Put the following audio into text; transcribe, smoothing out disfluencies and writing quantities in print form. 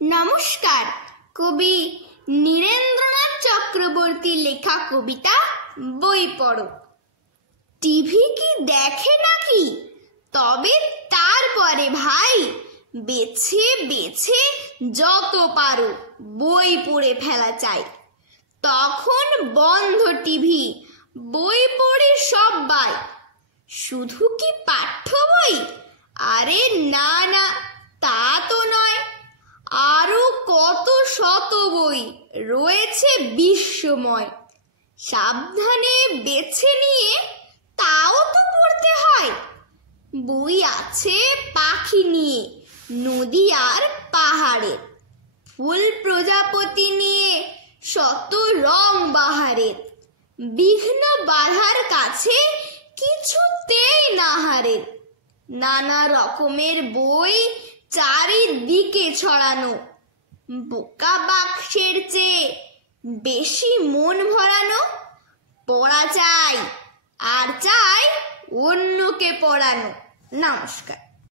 নমস্কার। কবি নীরেন্দ্রনাথ চক্রবর্তীর লেখা কবিতা বই পড়ো। টিভি কি দেখে নাকি? তবে তারপরে ভাই বেছে বেছে যত পারো বই পড়ে ফেলা চাই। তখন বন্ধ টিভি, বই পড়ে সবাই। শুধু কি পাঠ্য বই? আরে না না, তা তো নয়, আরো কত শত বই রয়েছে বিশ্বময়। সাবধানে বেছে নিয়ে তাও তো পড়তে হয়। বই আছে পাখি নিয়ে, নদী আর পাহাড়ের, ফুল প্রজাপতি নিয়ে, শত রং বাহারের। বিঘ্ন বাধার কাছে কিছুতেই না হারের। নানা রকমের বই চারিদিকে ছড়ানো, বোকা বাক্সের চেয়ে বেশি মন ভরানো। পড়া চাই আর চাই অন্যকে পড়ানো। নমস্কার।